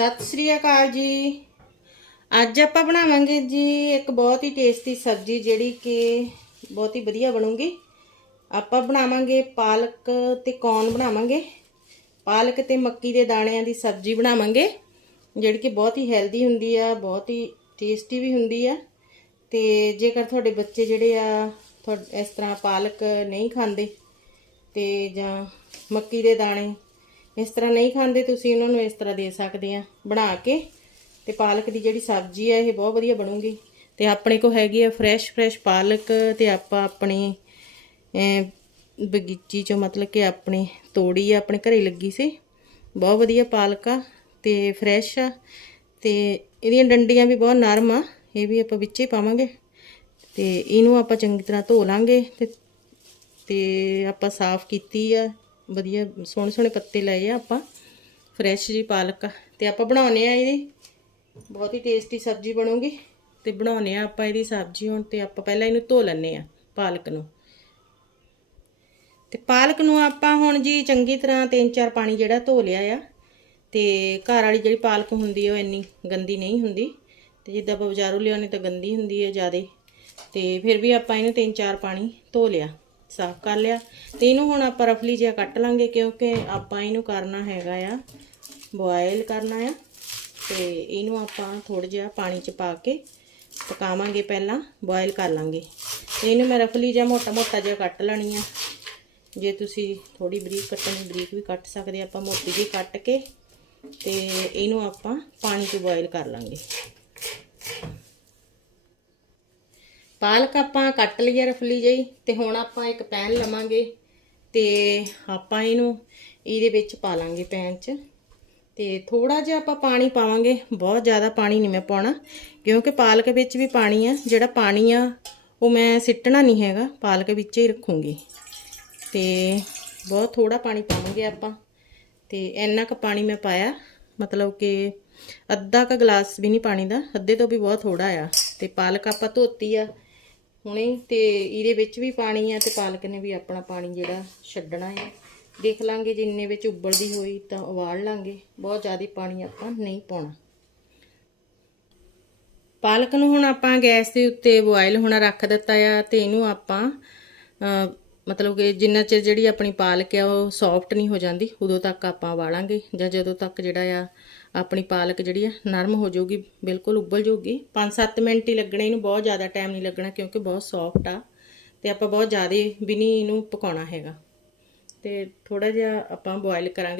ਸਤਿ ਸ੍ਰੀ ਅਕਾਲ ਜੀ। ਅੱਜ ਆਪਾਂ ਬਣਾਵਾਂਗੇ ਜੀ ਇੱਕ ਬਹੁਤ ਹੀ ਟੇਸਟੀ ਸਬਜ਼ੀ ਜਿਹੜੀ ਕਿ ਬਹੁਤ ਹੀ ਵਧੀਆ ਬਣੂਗੀ। ਆਪਾਂ ਬਣਾਵਾਂਗੇ ਪਾਲਕ ਤੇ ਕੌਨ ਬਣਾਵਾਂਗੇ? ਪਾਲਕ ਤੇ ਮੱਕੀ ਦੇ ਦਾਣਿਆਂ ਦੀ ਸਬਜ਼ੀ ਬਣਾਵਾਂਗੇ, ਜਿਹੜੀ ਕਿ ਬਹੁਤ ਹੀ ਹੈਲਦੀ ਹੁੰਦੀ ਆ, ਬਹੁਤ ਹੀ ਟੇਸਟੀ ਵੀ ਹੁੰਦੀ ਆ। ਤੇ ਜੇਕਰ ਤੁਹਾਡੇ ਬੱਚੇ ਜਿਹੜੇ ਆ ਤੁਹਾ- ਇਸ ਤਰ੍ਹਾਂ ਪਾਲਕ ਨਹੀਂ ਖਾਂਦੇ, ਤੇ ਜਾਂ ਮੱਕੀ ਦੇ ਦਾਣੇ ਇਸ ਤਰ੍ਹਾਂ ਨਹੀਂ ਖਾਂਦੇ, ਤੁਸੀਂ ਉਹਨਾਂ ਨੂੰ ਇਸ ਤਰ੍ਹਾਂ ਦੇ ਸਕਦੇ ਆ। ਬਣਾ ਕੇ ਤੇ ਪਾਲਕ ਦੀ ਜਿਹੜੀ ਸਬਜ਼ੀ ਆ, ਇਹ ਬਹੁਤ ਵਧੀਆ ਬਣੂਗੀ। ਤੇ ਆਪਣੇ ਕੋ ਹੈਗੀ ਆ ਫਰੈਸ਼ ਫਰੈਸ਼ ਪਾਲਕ ਤੇ ਆਪਾਂ ਆਪਣੇ ਬਗੀਚੀ ਚੋਂ ਮਤਲਬ ਕਿ ਆਪਣੇ ਤੋੜੀ ਆ, ਆਪਣੇ ਘਰੇ ਲੱਗੀ ਸੀ। ਬਹੁਤ ਵਧੀਆ ਪਾਲਕ ਆ ਤੇ ਫਰੈਸ਼ ਆ ਤੇ ਇਹਦੀਆਂ ਡੰਡੀਆਂ ਵੀ ਬਹੁਤ ਨਰਮ ਆ, ਇਹ ਵੀ ਆਪਾਂ ਵਿੱਚ ਹੀ ਪਾਵਾਂਗੇ। ਤੇ ਇਹਨੂੰ ਆਪਾਂ ਚੰਗੀ ਤਰ੍ਹਾਂ ਧੋ ਲਾਂਗੇ ਤੇ ਤੇ ਆਪਾਂ ਸਾਫ਼ ਕੀਤੀ ਆ। ਵਧੀਆ ਸੋਹਣੇ ਸੋਹਣੇ ਪੱਤੇ ਲਏ ਆ ਆਪਾਂ। ਫਰੈਸ਼ ਜੀ ਪਾਲਕ ਆ। ਤੇ ਆਪਾਂ ਬਣਾਉਨੇ ਆ ਇਹਦੀ। ਬਹੁਤ ਹੀ ਟੇਸਟੀ ਸਬਜ਼ੀ ਬਣੂਗੀ। ਤੇ ਬਣਾਉਨੇ ਆ ਆਪਾਂ ਇਹਦੀ ਸਬਜ਼ੀ ਹੁਣ ਤੇ ਆਪਾਂ ਪਹਿਲਾਂ ਇਹਨੂੰ ਧੋ ਲੈਣੇ ਆ ਪਾਲਕ ਨੂੰ। ਤੇ ਪਾਲਕ ਨੂੰ ਆਪਾਂ ਹੁਣ ਜੀ ਚੰਗੀ ਤਰ੍ਹਾਂ ਤਿੰਨ ਚਾਰ ਪਾਣੀ ਜਿਹੜਾ ਧੋ ਲਿਆ ਆ। ਤੇ ਘਰ ਵਾਲੀ ਜਿਹੜੀ ਪਾਲਕ ਹੁੰਦੀ ਆ ਉਹ ਇੰਨੀ ਗੰਦੀ ਨਹੀਂ ਹੁੰਦੀ। ਤੇ ਜਿੱਦਾਂ ਆਪਾਂ ਬਾਜ਼ਾਰੋਂ ਲਿਆਉਣੀ ਤਾਂ ਗੰਦੀ ਹੁੰਦੀ ਹੈ ਜ਼ਿਆਦਾ। ਤੇ ਫਿਰ ਵੀ ਆਪਾਂ ਇਹਨੂੰ ਤਿੰਨ ਚਾਰ ਪਾਣੀ ਧੋ ਲਿਆ। ਸਾਫ਼ ਕਰ ਲਿਆ। ਤੇ ਇਹਨੂੰ ਹੁਣ ਆਪਾਂ ਰਫਲੀ ਜਿਹਾ ਕੱਟ ਲਾਂਗੇ ਕਿਉਂਕਿ ਆਪਾਂ ਇਹਨੂੰ ਕਰਨਾ ਹੈਗਾ ਆ ਬੋਇਲ ਕਰਨਾ ਆ। ਤੇ ਇਹਨੂੰ ਆਪਾਂ ਥੋੜਾ ਜਿਹਾ ਪਾਣੀ ਚ ਪਾ ਕੇ ਪਕਾਵਾਂਗੇ ਪਹਿਲਾਂ ਬੋਇਲ ਕਰ ਲਾਂਗੇ। ਤੇ ਇਹਨੂੰ ਮੈਂ ਰਫਲੀ ਜਿਹਾ ਮੋਟਾ ਮੋਟਾ ਜਿਹਾ ਕੱਟ ਲੈਣੀ ਆ। ਜੇ ਤੁਸੀਂ ਥੋੜੀ ਬਰੀਕ ਕੱਟਣੀ, ਬਰੀਕ ਵੀ ਕੱਟ ਸਕਦੇ ਆਪਾਂ, ਮੋਟੀ ਜਿਹੀ ਕੱਟ ਕੇ ਤੇ ਇਹਨੂੰ ਆਪਾਂ ਪਾਣੀ 'ਚ ਬੋਇਲ ਕਰ ਲਾਂਗੇ। ਪਾਲਕ ਆਪਾਂ ਕੱਟ ਲਈਏ ਰਫਲੀ ਜਿਹੀ ਤੇ ਹੁਣ ਆਪਾਂ ਇੱਕ ਪੈਨ ਲਵਾਂਗੇ ਤੇ ਆਪਾਂ ਇਹਨੂੰ ਇਹਦੇ ਵਿੱਚ ਪਾ ਲਾਂਗੇ ਪੈਨ 'ਚ। ਤੇ ਥੋੜਾ ਜਿਹਾ ਆਪਾਂ ਪਾਣੀ ਪਾਵਾਂਗੇ। ਬਹੁਤ ਜ਼ਿਆਦਾ ਪਾਣੀ ਨਹੀਂ ਮੈਂ ਪਾਉਣਾ, ਕਿਉਂਕਿ ਪਾਲਕ ਵਿੱਚ ਵੀ ਪਾਣੀ ਆ, ਜਿਹੜਾ ਪਾਣੀ ਆ, ਉਹ ਮੈਂ ਸਿੱਟਣਾ ਨਹੀਂ ਹੈਗਾ। ਪਾਲਕ ਵਿੱਚ ਹੀ ਰੱਖੂੰਗੀ। ਤੇ ਬਹੁਤ ਥੋੜਾ ਪਾਣੀ ਪਾਵਾਂਗੇ ਆਪਾਂ। ਤੇ ਇੰਨਾ ਕੁ ਪਾਣੀ ਮੈਂ ਪਾਇਆ, ਮਤਲਬ ਕਿ ਅੱਧਾ ਕ ਗਲਾਸ ਵੀ ਨਹੀਂ ਪਾਣੀ ਦਾ, ਅੱਧੇ ਤੋਂ ਵੀ ਬਹੁਤ ਥੋੜਾ ਆ। ਤੇ ਪਾਲਕ ਆਪਾਂ ਧੋਤੀ ਆ ਹੁਣੇ ਤੇ ਇਹਦੇ ਵਿੱਚ ਵੀ ਪਾਣੀ ਆ ਤੇ ਪਾਲਕ ਨੇ ਵੀ ਆਪਣਾ ਪਾਣੀ ਜਿਹੜਾ ਛੱਡਣਾ ਹੈ ਦੇਖ ਲਾਂਗੇ ਜਿੰਨੇ ਵਿੱਚ ਉਬਲਦੀ ਹੋਈ ਤਾਂ ਉਬਾਲ ਲਾਂਗੇ। ਬਹੁਤ ਜ਼ਿਆਦਾ ਪਾਣੀ ਆਪਾਂ ਨਹੀਂ ਪਾਉਣਾ। ਪਾਲਕ ਨੂੰ ਹੁਣ ਆਪਾਂ ਗੈਸ ਦੇ ਉੱਤੇ ਬੋਇਲ ਹੋਣਾ ਰੱਖ ਦਿੱਤਾ ਆ ਤੇ ਇਹਨੂੰ ਆਪਾਂ ਅ, ਮਤਲਬ ਕਿ ਜਿੰਨਾ ਚਿਰ ਜਿਹੜੀ ਆਪਣੀ ਪਾਲਕ ਆ ਉਹ ਸੌਫਟ ਨਹੀਂ ਹੋ ਜਾਂਦੀ ਉਦੋਂ ਤੱਕ ਆਪਾਂ ਵਾਲਾਂਗੇ ਜਾਂ ਜਦੋਂ ਤੱਕ ਜਿਹੜਾ ਆ ਆਪਣੀ ਪਾਲਕ ਜਿਹੜੀ ਆ, ਨਰਮ ਹੋ ਜਾਊਗੀ, ਬਿਲਕੁਲ ਉਬਲ ਜਾਊਗੀ। 5-7 ਮਿੰਟ ਹੀ ਲੱਗਣੇ, ਇਹਨੂੰ ਬਹੁਤ ਜ਼ਿਆਦਾ ਟਾਈਮ ਨਹੀਂ ਲੱਗਣਾ ਕਿਉਂਕਿ ਬਹੁਤ ਸੌਫਟ ਆ ਤੇ ਆਪਾਂ ਬਹੁਤ ਜ਼ਿਆਦਾ ਵੀ ਨਹੀਂ ਇਹਨੂੰ ਪਕਾਉਣਾ ਹੈਗਾ। ਤੇ ਥੋੜਾ ਜਿਹਾ ਆਪਾਂ ਬੋਇਲ ਕਰਾਂਗੇ।